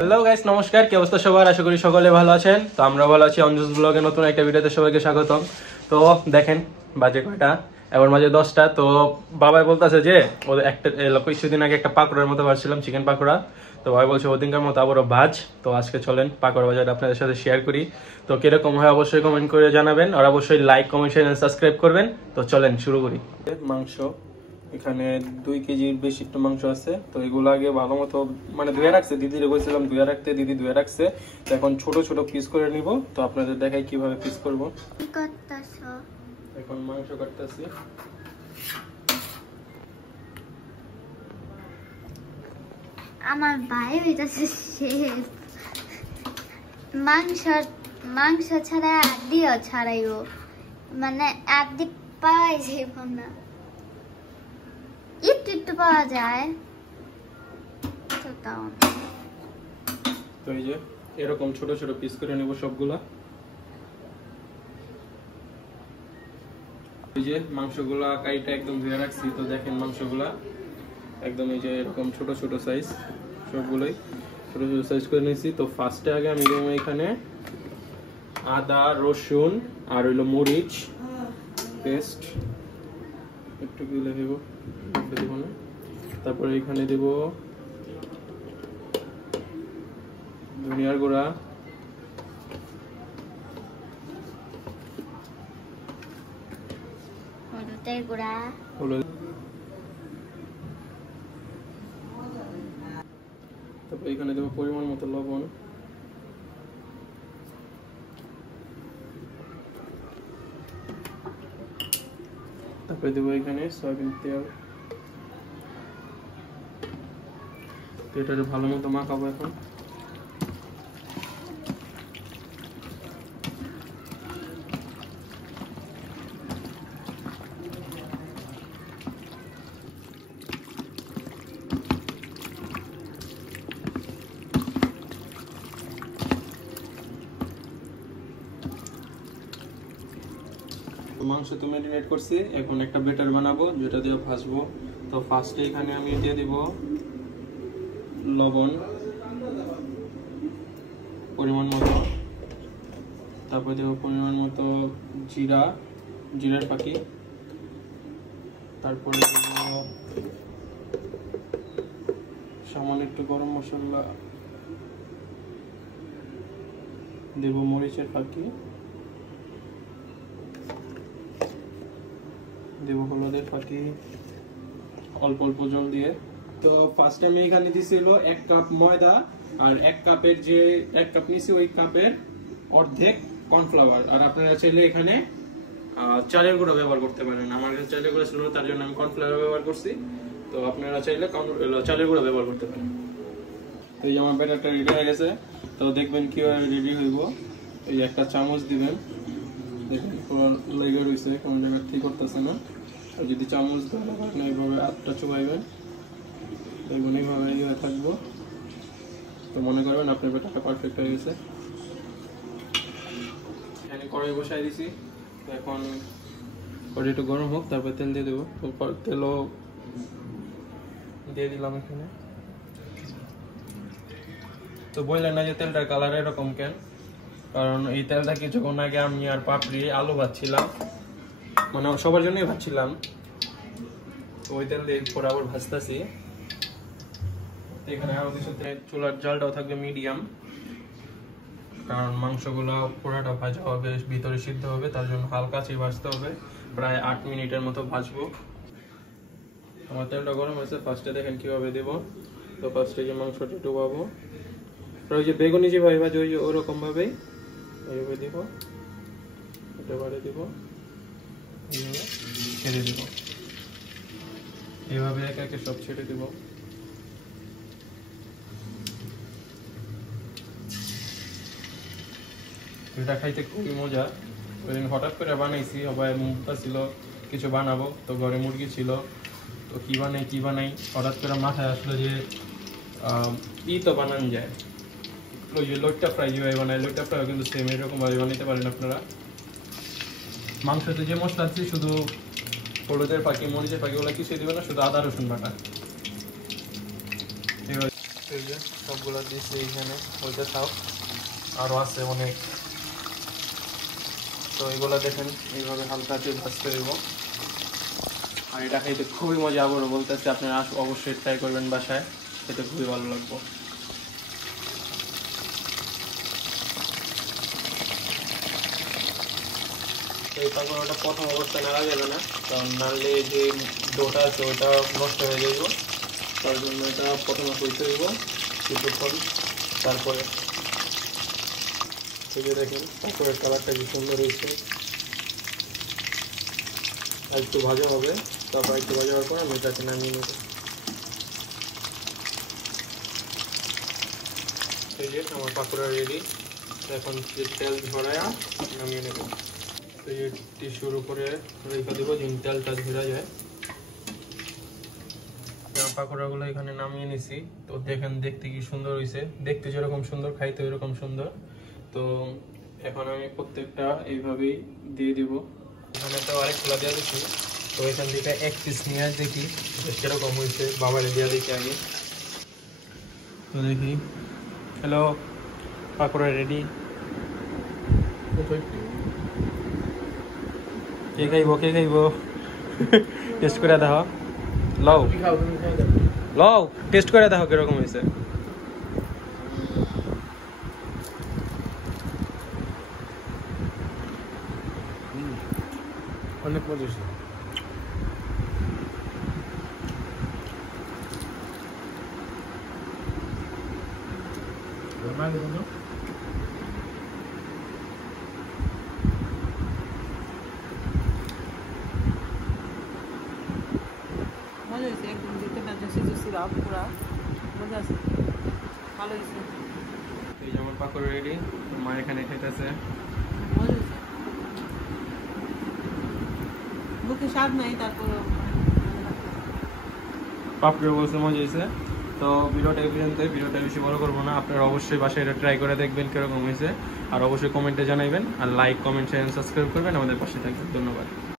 Hello guys, নমস্কার। কি অবস্থা সবার? আশা করি সকলে ভালো আছেন। তো আমরা ভালো আছি। অঞ্জুস ব্লগে নতুন একটা ভিডিওতে সবাইকে স্বাগতম। তো দেখেন বাজে কয়টা, এবার বাজে 10টা। তো বাবাই বলতেছে যে ওদের একটা কিছুদিন আগে একটা পাকোড়ার মতো ভাজছিলাম, চিকেন পাকোড়া। তো ভাই বলছে ওদিনকার মতো আবারও ভাজ। তো আজকে চলেন পাকোড়া ভাজাটা আপনাদের সাথে শেয়ার করি। তো কিরকম হয় অবশ্যই কমেন্ট করে জানাবেন, আর অবশ্যই like, comment, share and subscribe করবেন। তো চলেন শুরু করি। মাংস এখানে 2 কেজির বেশি একটু মাংস আছে। তো এগুলো আগে ভালো মতো ধুয়ে রাখছে, দিদিরে বলছিলাম ধুয়ে রাখতে, দিদি ধুয়ে রাখছে। তো এখন ছোট ছোট পিস করে নিব। তো আপনাদের দেখাই কিভাবে পিস করব। এখন মাংস কাটতেছি। আমার ভাই হইতাছে শেফ। মাংস মাংস ছাড়া আদিও ছাড়াইও, মানে আদি পাওয়া যাইব না, একটু একটু পাওয়া যায়। তো এই যে এরকম ছোট ছোট পিস করে নেব সবগুলা। এই যে মাংসগুলা কাইটা একদম ধুয়ে রাখছি। তো দেখেন মাংসগুলা একদম এই যে এরকম ছোট ছোট সাইজ, সবগুলোই ছোট ছোট সাইজ করে নিয়েছি। তো ফার্স্টে আগে আমি দেবো এখানে আদা, রসুন আর হইলো মরিচ পেস্ট একটু গুলে দেব, দেব না। তারপরে এখানে দেব ধনিয়ার গুঁড়া, হলুদের গুঁড়া, হলুদ, তারপরে এখানে দেব পরিমাণ মতো লবণ, তারপরে দেবো এখানে সয়াবিন তেল। তো এটা ভালো মতো মাখাবো এখন। মাংস তো ম্যারিনেট করছি, এখন একটা ব্যাটার বানাবো যেটা দিয়ে ভাজবো। তো ফার্স্টে এখানে আমি দিয়ে দিব লবণ পরিমাণ মতো, তারপর দেব পরিমাণ মতো জিরার ফাঁকি, তারপরে দেব সামান্য একটু গরম মশলা, দেব মরিচের ফাঁকি, দেব হলুদের ফাঁকি, অল্প অল্প জল দিয়ে। তো ফার্স্ট আমি এখানে দিছিল 1 কাপ ময়দা, আর 1 কাপ নিছি ওই কাপের অর্ধেক কর্নফ্লাওয়ার। আর আপনারা চাইলে এখানে চালের গুঁড়ো ব্যবহার করতে পারেন। আমার কাছে চালের গুঁড়ো ছিল, তার জন্য আমি কর্নফ্লাওয়ার ব্যবহার করছি। তো আপনারা চাইলে চালের গুঁড়ো ব্যবহার করতে পারেন। তো এই আমার ব্যাটারটা রেডি হয়ে গেছে। তো দেখবেন কিভাবে রেডি হইব। এই একটা চামচ দিবেন, দেখেন পুরো লেগে রয়েছে, কোনো জায়গায় ঠিক করতেছে না। আর যদি চামচ ধরে আপনি এইভাবে হাতটা চুবাইবেন, দেখবেন এইভাবে ইয়ে থাকবো। তো মনে করবেন আপনার ব্যাটারটা পারফেক্ট হয়ে গেছে। এখানে কড়াই বসাই দিছি। তো এখন কড়াই একটু গরম হোক, তারপর তেল দিয়ে দেবো। তেলও দিয়ে দিলাম এখানে। তো বললেন না যে তেলটার কালার এরকম কেন, কারণ এই তেলটা কিছুক্ষণ আগে আমি আর পাপড়ি আলু ভাজছিলাম, মানে সবার জন্যই ভাজছিলাম। তো ওই তেল দিয়ে বরাবর ভাজতেছি। এখানে আরো কিছু চুলার জালটাও থাকবে মিডিয়াম, কারণ মাংসগুলো পুরাটা ভাজা হবে, ভিতরে সিদ্ধ হবে, তার জন্য হালকা চেয়ে ভাজতে হবে। প্রায় 8 মিনিটের মতো ভাজবো। আমার তেলটা গরম হয়েছে। ফার্স্টে দেখেন কিভাবে দেবো। তো ফার্স্টে যে মাংসটা ডুবাবো, ওই যে বেগুনি যেভাবে ভাজে ওই যে ওরকম ভাবেই এইভাবে দিব, এটা বাড়ে দিব, এইভাবে ছেড়ে দিব, এইভাবে একে একে সব ছেড়ে দিব। এটা খাইতে খুবই মজা। ওইদিন হঠাৎ করে বানাইছি, সবাই মুখটা ছিল কিছু বানাবো, তো ঘরে মুরগি ছিল। তো কি বানাই হঠাৎ করে মাথায় আসলো যে তো বানানো যায়। ওই যে লইট্টা ফ্রাই যেভাবে বানায়, লইট্টা ফ্রাই কিন্তু সেম এরকম ভাবে বানাইতে পারেন আপনারা। মাংসতে যে মশলা আছে শুধু হলুদের ফাঁকি, মরিচের ফাঁকি, ওগুলো কিছুই দিবে না, শুধু আদা রসুন বাটা। এই যে সবগুলো দিচ্ছি এইখানে, ওইটা থাক, আরও আছে অনেক। তো এগুলো দেখেন এইভাবে হালকা দিয়ে ভাজতে দেবো। আর এটা খাইতে খুবই মজা, আবারও বলতেছি আপনারা অবশ্যই ট্রাই করবেন বাসায়, খেতে খুবই ভালো লাগবে। এই পাকোড়াটা প্রথম অবস্থায় নাড়া যাবে না, কারণ নাড়লে যে ডোটা আছে ওটা নষ্ট হয়ে যাইব, তার জন্য এটা প্রথমে করতে দেব কিছুক্ষণ। তারপরে দেখেন পাকোড়ার কালারটা কি সুন্দর হয়েছে। একটু ভাজা হবে, তারপর একটু ভাজা হওয়ার পর আমি এটাকে নামিয়ে নেব। এই যে আমার পাকোড়া রেডি, এখন তেল ঝরায়া নামিয়ে নেব। তো এই টিস্যুর উপরে রেখে দেবো যেন তেলটা ধরা যায়। পাকোড়াগুলো এখানে নামিয়ে নিছি। তো দেখেন দেখতে কি সুন্দর হয়েছে, দেখতে যেরকম সুন্দর খাইতে এরকম সুন্দর। তো এখন আমি প্রত্যেকটা এইভাবেই দিয়ে দিব। এখানে তো আরেক খোলা দেওয়া দিচ্ছি, তো এখান থেকে এক পিস নিয়ে দেখি সেরকম হয়েছে, বাবারে দেওয়া দেখি আগে। তো দেখি, হ্যালো, পাকোড়া রেডি। কে খাইব কে খাইব টেস্ট করে দেখো, লও লও টেস্ট করে দেখো কিরকম হয়েছে। অনেক মজা হয়েছে। মজা হয়েছে, একদম যেতে না সিরা পুরা মজা আছে, ভালো হয়েছে। এই যে আমার পাকোড়া রেডি, মা এখানে খাইতেছে। মজা হয়েছে, মুখে স্বাদ নাই, তারপর পাপড়ি বলছে মজা হয়েছে। তো ভিডিওটা এই পর্যন্ত, ভিডিওটা বেশি বড় করবো না, আপনারা অবশ্যই বাসায় এটা ট্রাই করে দেখবেন কিরকম হয়েছে, আর অবশ্যই কমেন্টে জানাবেন, আর লাইক কমেন্ট শেয়ার সাবস্ক্রাইব করবেন, আমাদের পাশে থাকবেন। ধন্যবাদ।